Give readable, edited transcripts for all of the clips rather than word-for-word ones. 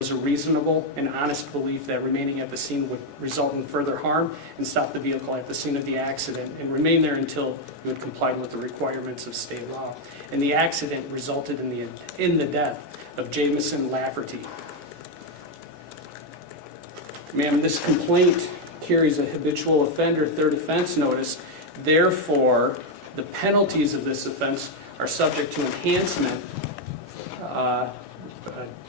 was a reasonable and honest belief that remaining at the scene would result in further harm and stop the vehicle at the scene of the accident and remain there until you had complied with the requirements of state law. And the accident resulted in the death of Jamison Lafferty. Ma'am, this complaint carries a habitual offender third offense notice. Therefore, the penalties of this offense are subject to enhancement,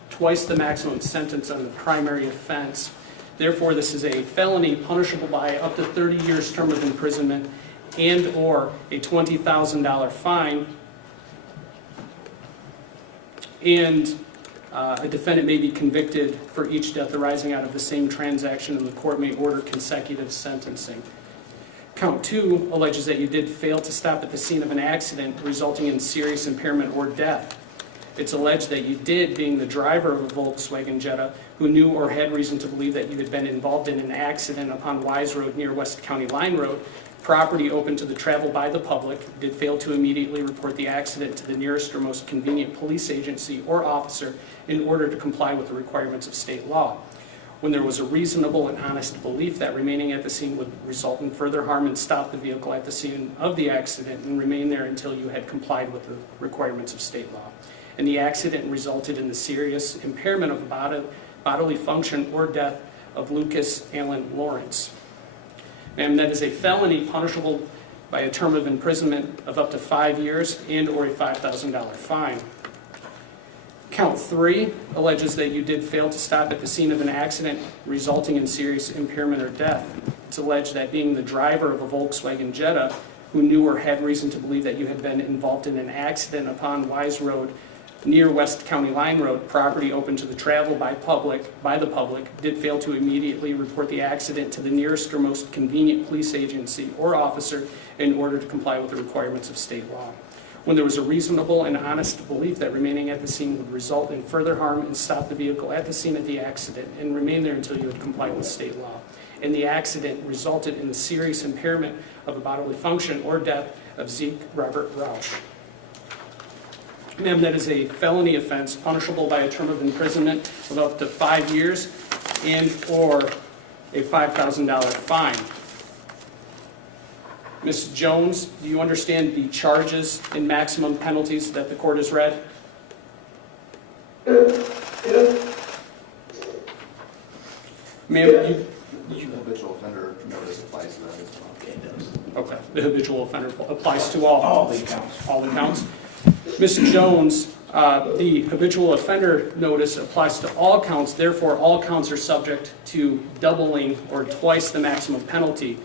twice the maximum sentence on the primary offense. Therefore, this is a felony punishable by up to 30 years term of imprisonment and or a $20,000 fine. And a defendant may be convicted for each death arising out of the same transaction, and the court may order consecutive sentencing. Count 2 alleges that you did fail to stop at the scene of an accident resulting in serious impairment or death. It's alleged that you did, being the driver of a Volkswagen Jetta who knew or had reason to believe that you had been involved in an accident upon Wise Road near West County Line Road, property open to the travel by the public, did fail to immediately report the accident to the nearest or most convenient police agency or officer in order to comply with the requirements of state law. When there was a reasonable and honest belief that remaining at the scene would result in further harm and stop the vehicle at the scene of the accident and remain there until you had complied with the requirements of state law. And the accident resulted in the serious impairment of bodily function or death of Lucas Allen Lawrence. Ma'am, that is a felony punishable by a term of imprisonment of up to 5 years and or a $5,000 fine. Count 3 alleges that you did fail to stop at the scene of an accident resulting in serious impairment or death. It's alleged that being the driver of a Volkswagen Jetta who knew or had reason to believe that you had been involved in an accident upon Wise Road near West County Line Road, property open to the travel by the public, did fail to immediately report the accident to the nearest or most convenient police agency or officer in order to comply with the requirements of state law. When there was a reasonable and honest belief that remaining at the scene would result in further harm and stop the vehicle at the scene of the accident and remain there until you had complied with state law. And the accident resulted in the serious impairment of a bodily function or death of Zeke Robert Rausch. Ma'am, that is a felony offense punishable by a term of imprisonment of up to 5 years and or a $5,000 fine. Ms. Jones, do you understand the charges and maximum penalties that the court has read? Ma'am, the habitual offender notice applies to that as well. Okay, it does. okay, the habitual offender applies to all. All the counts. All the counts. Ms. Jones, the habitual offender notice applies to all counts, therefore all counts are subject to doubling or twice the maximum penalty.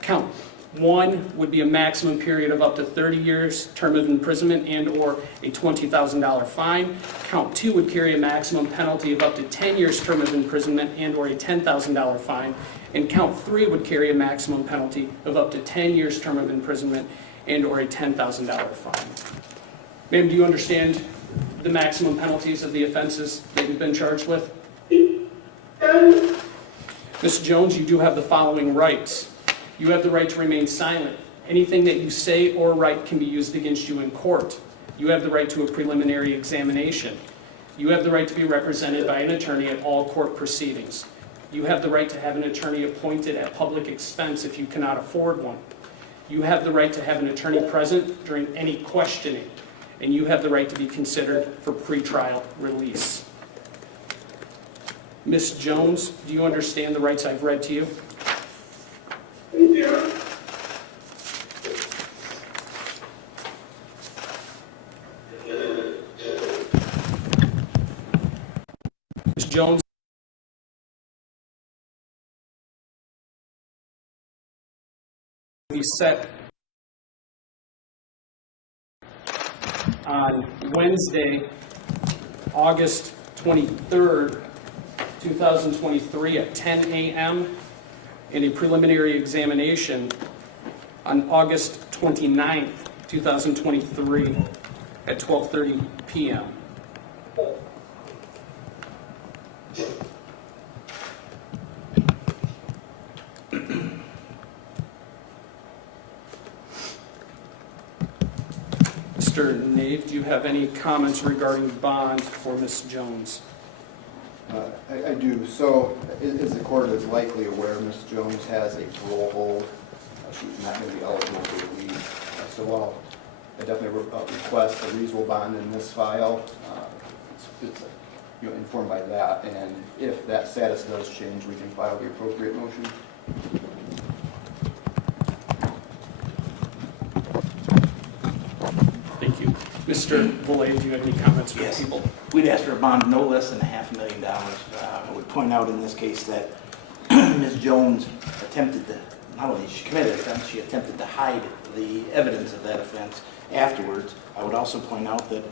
Count 1 would be a maximum period of up to 30 years term of imprisonment and or a $20,000 fine. Count 2 would carry a maximum penalty of up to 10 years term of imprisonment and or a $10,000 fine. And count 3 would carry a maximum penalty of up to 10 years term of imprisonment and or a $10,000 fine. Ma'am, do you understand the maximum penalties of the offenses that you've been charged with? Ms. Jones, you do have the following rights. You have the right to remain silent. Anything that you say or write can be used against you in court. You have the right to a preliminary examination. You have the right to be represented by an attorney at all court proceedings. You have the right to have an attorney appointed at public expense if you cannot afford one. You have the right to have an attorney present during any questioning. And you have the right to be considered for pretrial release. Ms. Jones, do you understand the rights I've read to you? Ms. Jones, we set on Wednesday, August 23rd, 2023 at 10 a.m. and a preliminary examination on August 29th, 2023 at 12:30 p.m. Mr. Nave, do you have any comments regarding bond for Ms. Jones? I do. So, as the court is likely aware, Ms. Jones has a parole hold. She's not going to be eligible for release. So while I definitely request a reasonable bond in this file, it's informed by that. And if that status does change, we can file the appropriate motion. Thank you. Mr. Valet, do you have any comments for Yes. people? We'd ask for a bond no less than $500,000. I would point out in this case that Ms. Jones attempted to, not only did she commit an offense, she attempted to hide the evidence of that offense afterwards. I would also point out that,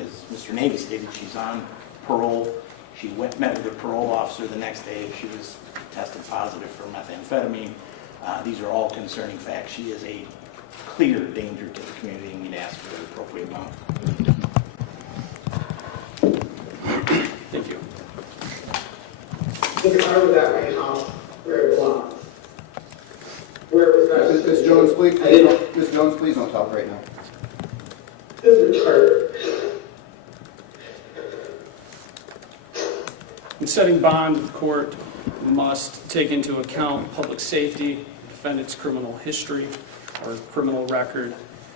as Mr. Navy stated, she's on parole. She met with her parole officer the next day. She was tested positive for methamphetamine. These are all concerning facts. She is a clear danger to the community, and we'd ask for the appropriate amount. Thank you. The car was at my house where it belongs. Where it was at. Ms. Jones, please. I didn't. Ms. Jones, please don't talk right now. This is retarded. In setting bond, the court must take into account public safety, defendant's criminal history or criminal record,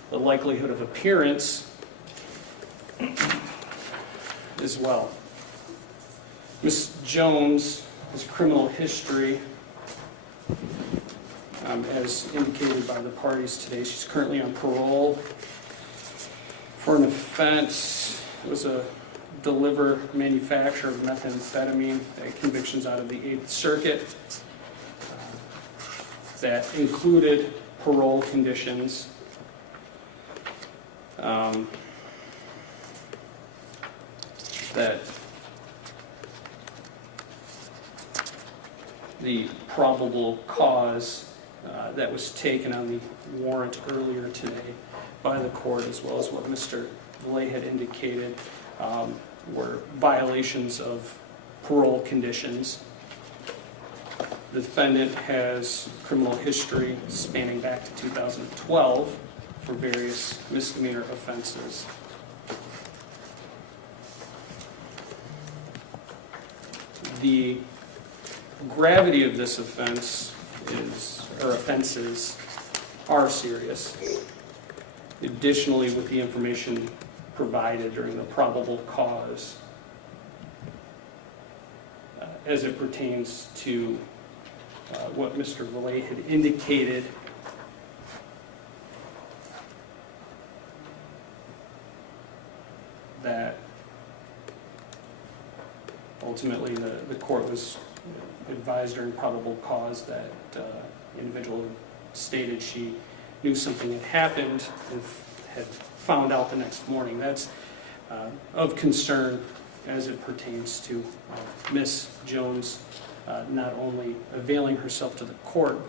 the likelihood of appearance as well. Ms. Jones' criminal history, as indicated by the parties today, she's currently on parole for an offense. It was a deliver, manufacture of methamphetamine, convictions out of the 8th Circuit that included parole conditions. That the probable cause that was taken on the warrant earlier today by the court, as well as what Mr. Valet had indicated, were violations of parole conditions. The defendant has criminal history spanning back to 2012 for various misdemeanor offenses. The gravity of this offense offenses are serious. Additionally, with the information provided during the probable cause, as it pertains to what Mr. Valet had indicated, that ultimately the court was advised during probable cause that the individual stated she knew something had happened and had found out the next morning. That's of concern as it pertains to Ms. Jones not only availing herself to the court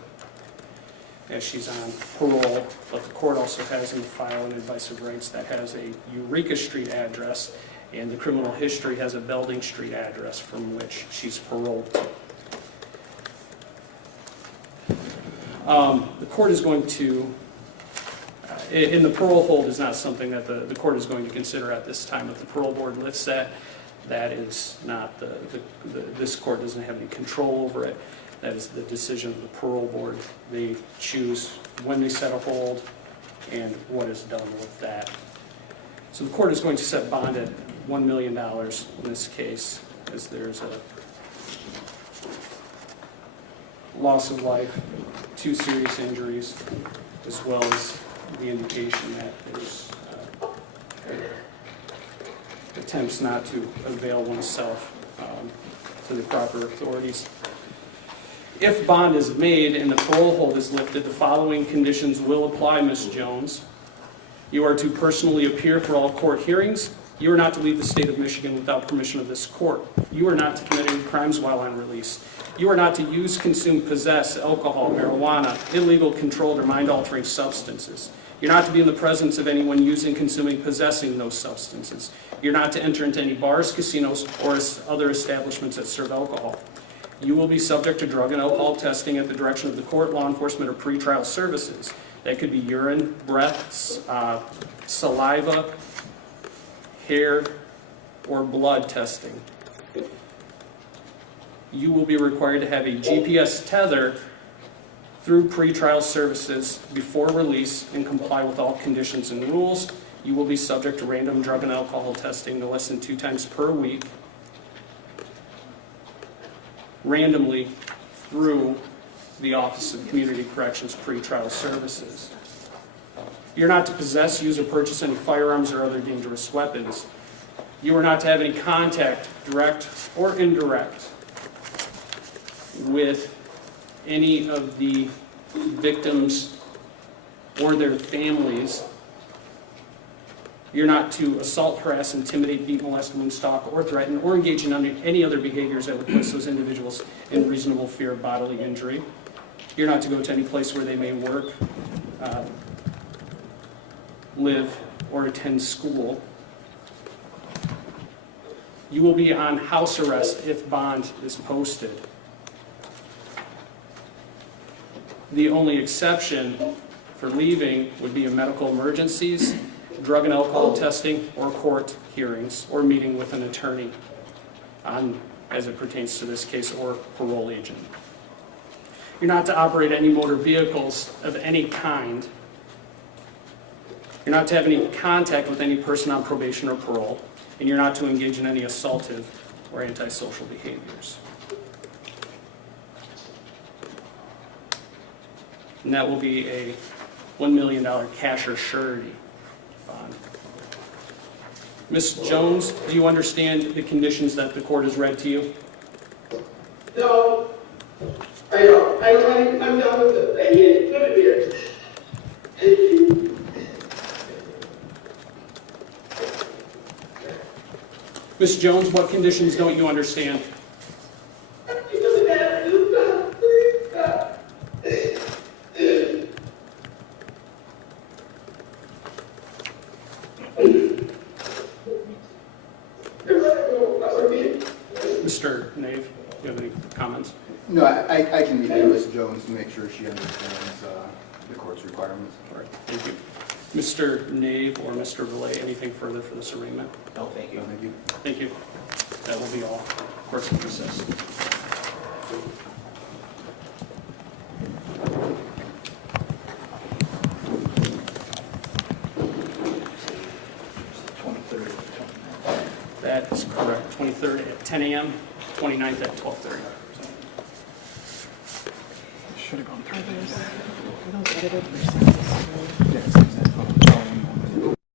as she's on parole, but the court also has in the file an advice of rights that has a Eureka Street address, and the criminal history has a Belding Street address from which she's paroled to. The court is going to, and the parole hold is not something that the court is going to consider at this time. If the parole board lifts that, that is not this court doesn't have any control over it. That is the decision of the parole board. They choose when they set a hold and what is done with that. So the court is going to set bond at $1 million in this case, as there's a loss of life, 2 serious injuries, as well as the indication that there's attempts not to avail oneself to the proper authorities. If bond is made and the parole hold is lifted, the following conditions will apply, Ms. Jones. You are to personally appear for all court hearings. You are not to leave the state of Michigan without permission of this court. You are not to commit any crimes while on release. You are not to use, consume, possess alcohol, marijuana, illegal, controlled, or mind-altering substances. You're not to be in the presence of anyone using, consuming, possessing those substances. You're not to enter into any bars, casinos, or other establishments that serve alcohol. You will be subject to drug and alcohol testing at the direction of the court, law enforcement, or pretrial services. That could be urine, breath, saliva, hair, or blood testing. you will be required to have a GPS tether through pretrial services before release and comply with all conditions and rules. You will be subject to random drug and alcohol testing no less than 2 times per week, randomly through the Office of Community Corrections Pretrial Services. You're not to possess, use, or purchase any firearms or other dangerous weapons. You are not to have any contact, direct or indirect, with any of the victims or their families. You're not to assault, harass, intimidate, beat, molest, wound, stalk, or threaten, or engage in any other behaviors that would place those individuals in reasonable fear of bodily injury. You're not to go to any place where they may work, live, or attend school. You will be on house arrest if bond is posted. The only exception for leaving would be in medical emergencies, drug and alcohol testing, or court hearings, or meeting with an attorney as it pertains to this case, or parole agent. You're not to operate any motor vehicles of any kind. You're not to have any contact with any person on probation or parole, and you're not to engage in any assaultive or antisocial behaviors. And that will be a $1 million cash or surety bond. Ms. Jones, do you understand the conditions that the court has read to you? No, I don't. I'm done with it. I can't put it here. Ms. Jones, what conditions don't you understand? It doesn't matter. Please stop. Mr. Nave, do you have any comments? No, I can meet with Ms. Jones to make sure she understands the court's requirements. All right, thank you. Mr. Nave or Mr. Valet, anything further for this arraignment? No, thank you. Thank you. Thank you. That will be all. Court's in recess. That is correct. 23rd at 10 a.m., 29th at 12:30. Should have gone through this. Are those edited versions?